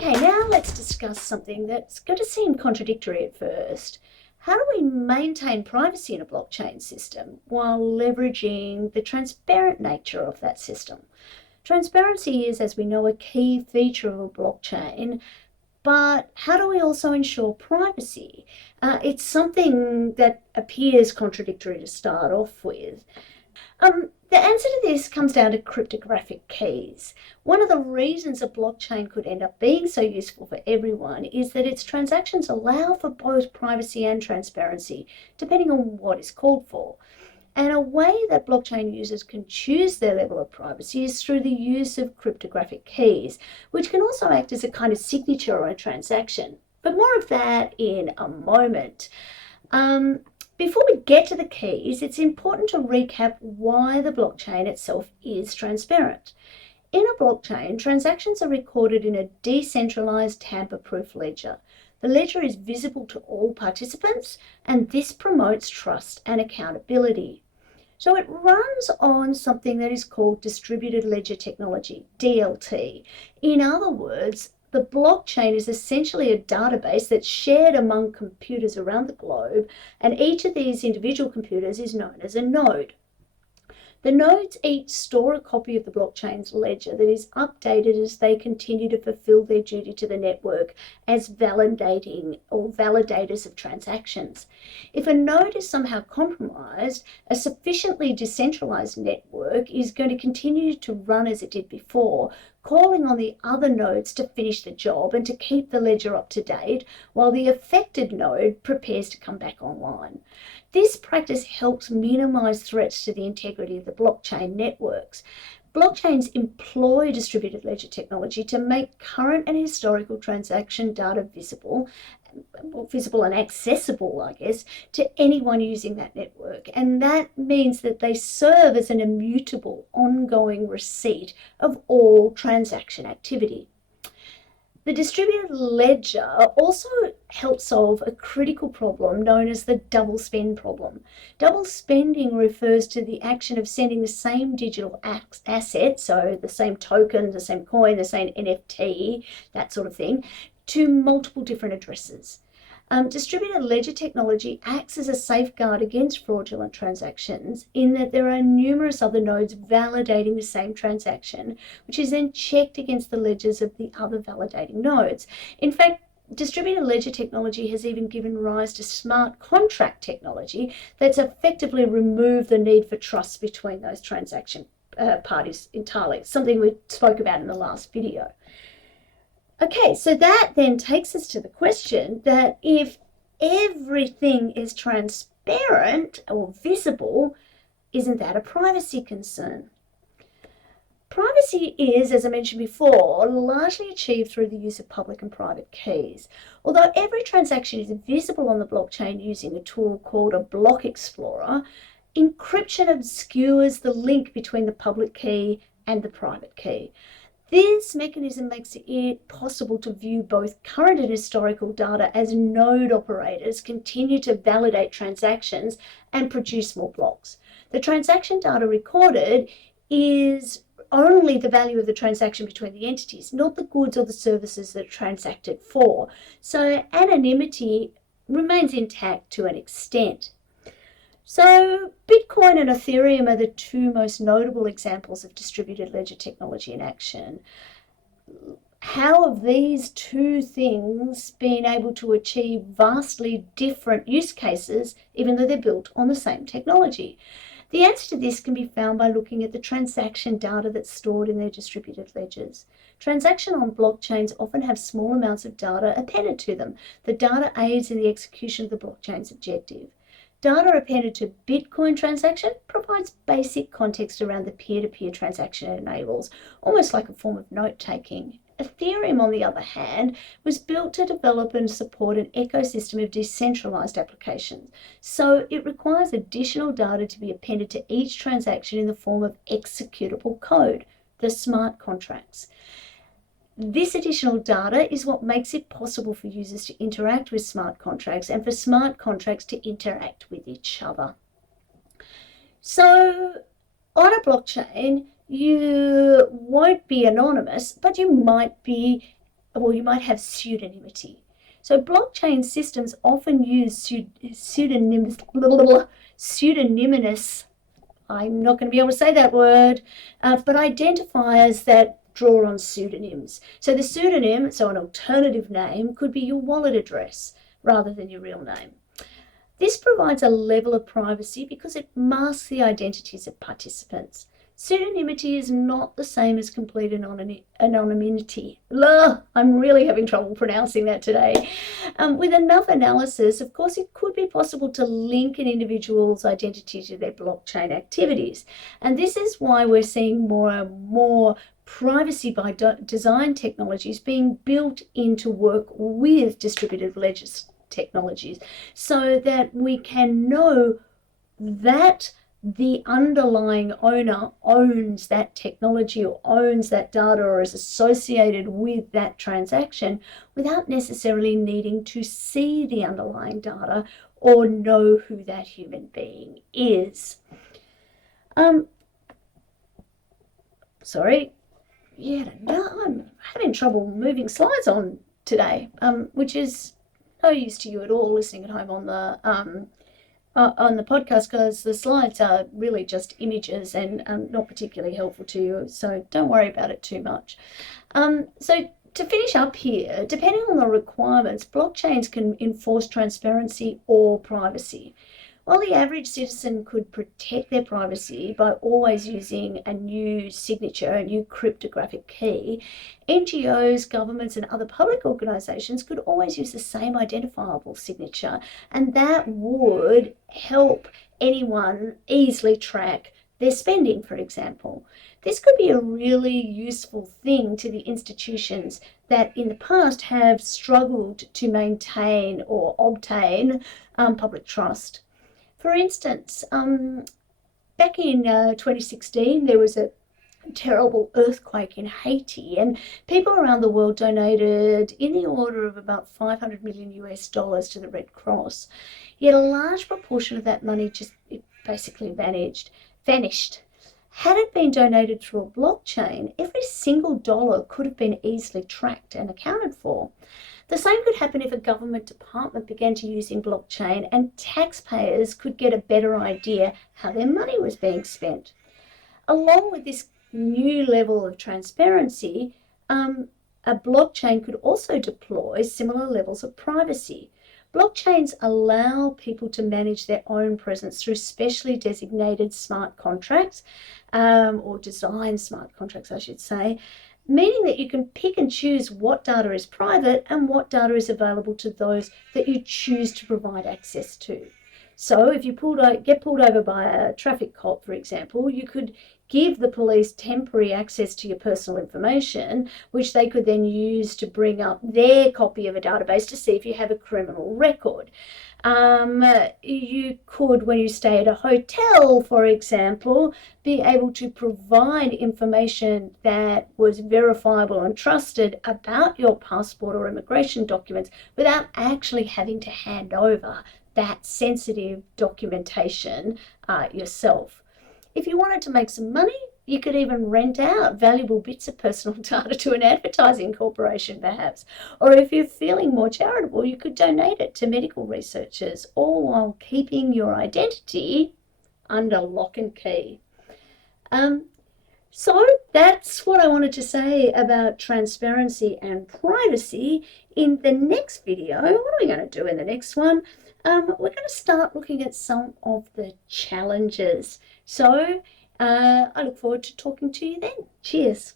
Okay, now let's discuss something that's going to seem contradictory at first. How do we maintain privacy in a blockchain system while leveraging the transparent nature of that system? Transparency is, as we know, a key feature of a blockchain, but how do we also ensure privacy? It's something that appears contradictory to start off with. The answer to this comes down to cryptographic keys. One of the reasons a blockchain could end up being so useful for everyone is that its transactions allow for both privacy and transparency, depending on what is called for. And a way that blockchain users can choose their level of privacy is through the use of cryptographic keys, which can also act as a kind of signature on a transaction. But more of that in a moment. Before we get to the keys, it's important to recap why the blockchain itself is transparent. In a blockchain, transactions are recorded in a decentralized tamper-proof ledger. The ledger is visible to all participants, and this promotes trust and accountability. So it runs on something that is called distributed ledger technology, DLT. In other words, the blockchain is essentially a database that's shared among computers around the globe, and each of these individual computers is known as a node. The nodes each store a copy of the blockchain's ledger that is updated as they continue to fulfill their duty to the network as validating or validators of transactions. If a node is somehow compromised, a sufficiently decentralized network is going to continue to run as it did before, calling on the other nodes to finish the job and to keep the ledger up to date while the affected node prepares to come back online. This practice helps minimize threats to the integrity of the blockchain networks. Blockchains employ distributed ledger technology to make current and historical transaction data visible and accessible, I guess, to anyone using that network. And that means that they serve as an immutable, ongoing receipt of all transaction activity. The distributed ledger also helps solve a critical problem known as the double spend problem. Double spending refers to the action of sending the same digital asset, so the same token, the same coin, the same NFT, that sort of thing, to multiple different addresses. Distributed ledger technology acts as a safeguard against fraudulent transactions in that there are numerous other nodes validating the same transaction, which is then checked against the ledgers of the other validating nodes. In fact, distributed ledger technology has even given rise to smart contract technology that's effectively removed the need for trust between those transaction parties entirely, something we spoke about in the last video. Okay, so that then takes us to the question that if everything is transparent or visible, isn't that a privacy concern? Privacy is, as I mentioned before, largely achieved through the use of public and private keys. Although every transaction is visible on the blockchain using a tool called a block explorer, encryption obscures the link between the public key and the private key. This mechanism makes it possible to view both current and historical data as node operators continue to validate transactions and produce more blocks. The transaction data recorded is only the value of the transaction between the entities, not the goods or the services that are transacted for. So anonymity remains intact to an extent. So Bitcoin and Ethereum are the two most notable examples of distributed ledger technology in action. How have these two things been able to achieve vastly different use cases, even though they're built on the same technology? The answer to this can be found by looking at the transaction data that's stored in their distributed ledgers. Transactions on blockchains often have small amounts of data appended to them. The data aids in the execution of the blockchain's objective. Data appended to Bitcoin transaction provides basic context around the peer-to-peer transaction it enables, almost like a form of note-taking. Ethereum, on the other hand, was built to develop and support an ecosystem of decentralized applications, so it requires additional data to be appended to each transaction in the form of executable code, the smart contracts. This additional data is what makes it possible for users to interact with smart contracts and for smart contracts to interact with each other. So on a blockchain, you won't be anonymous, but you might be well, you might have pseudonymity. So blockchain systems often use pseudonymous, pseudonymous, I'm not going to be able to say that word, but identifiers that draw on pseudonyms. So the pseudonym, so an alternative name, could be your wallet address rather than your real name. This provides a level of privacy because it masks the identities of participants. Pseudonymity is not the same as complete anonymity. I'm really having trouble pronouncing that today. With enough analysis, of course, it could be possible to link an individual's identity to their blockchain activities. And this is why we're seeing more and more privacy by design technologies being built into work with distributed ledgers technologies, so that we can know that the underlying owner owns that technology or owns that data or is associated with that transaction without necessarily needing to see the underlying data or know who that human being is. Sorry. Yeah, no, I'm having trouble moving slides on today, which is no use to you at all listening at home on the podcast, because the slides are really just images and not particularly helpful to you, so don't worry about it too much. So to finish up here, depending on the requirements, blockchains can enforce transparency or privacy. While the average citizen could protect their privacy by always using a new signature, a new cryptographic key, NGOs, governments, and other public organisations could always use the same identifiable signature, and that would help anyone easily track their spending, for example. This could be a really useful thing to the institutions that in the past have struggled to maintain or obtain public trust. For instance, back in 2016, there was a terrible earthquake in Haiti, and people around the world donated in the order of about 500 million US dollars to the Red Cross. Yet a large proportion of that money just basically vanished. Had it been donated through a blockchain, every single dollar could have been easily tracked and accounted for. The same could happen if a government department began to use blockchain, and taxpayers could get a better idea how their money was being spent. Along with this new level of transparency, a blockchain could also deploy similar levels of privacy. Blockchains allow people to manage their own presence through specially designated smart contracts, or designed smart contracts, I should say, meaning that you can pick and choose what data is private and what data is available to those that you choose to provide access to. So if you get pulled over by a traffic cop, for example, you could give the police temporary access to your personal information, which they could then use to bring up their copy of a database to see if you have a criminal record. You could, when you stay at a hotel, for example, be able to provide information that was verifiable and trusted about your passport or immigration documents without actually having to hand over that sensitive documentation yourself. If you wanted to make some money, you could even rent out valuable bits of personal data to an advertising corporation, perhaps. Or if you're feeling more charitable, you could donate it to medical researchers, all while keeping your identity under lock and key. So that's what I wanted to say about transparency and privacy. In the next video, what are we going to do in the next one? We're going to start looking at some of the challenges. So I look forward to talking to you then. Cheers.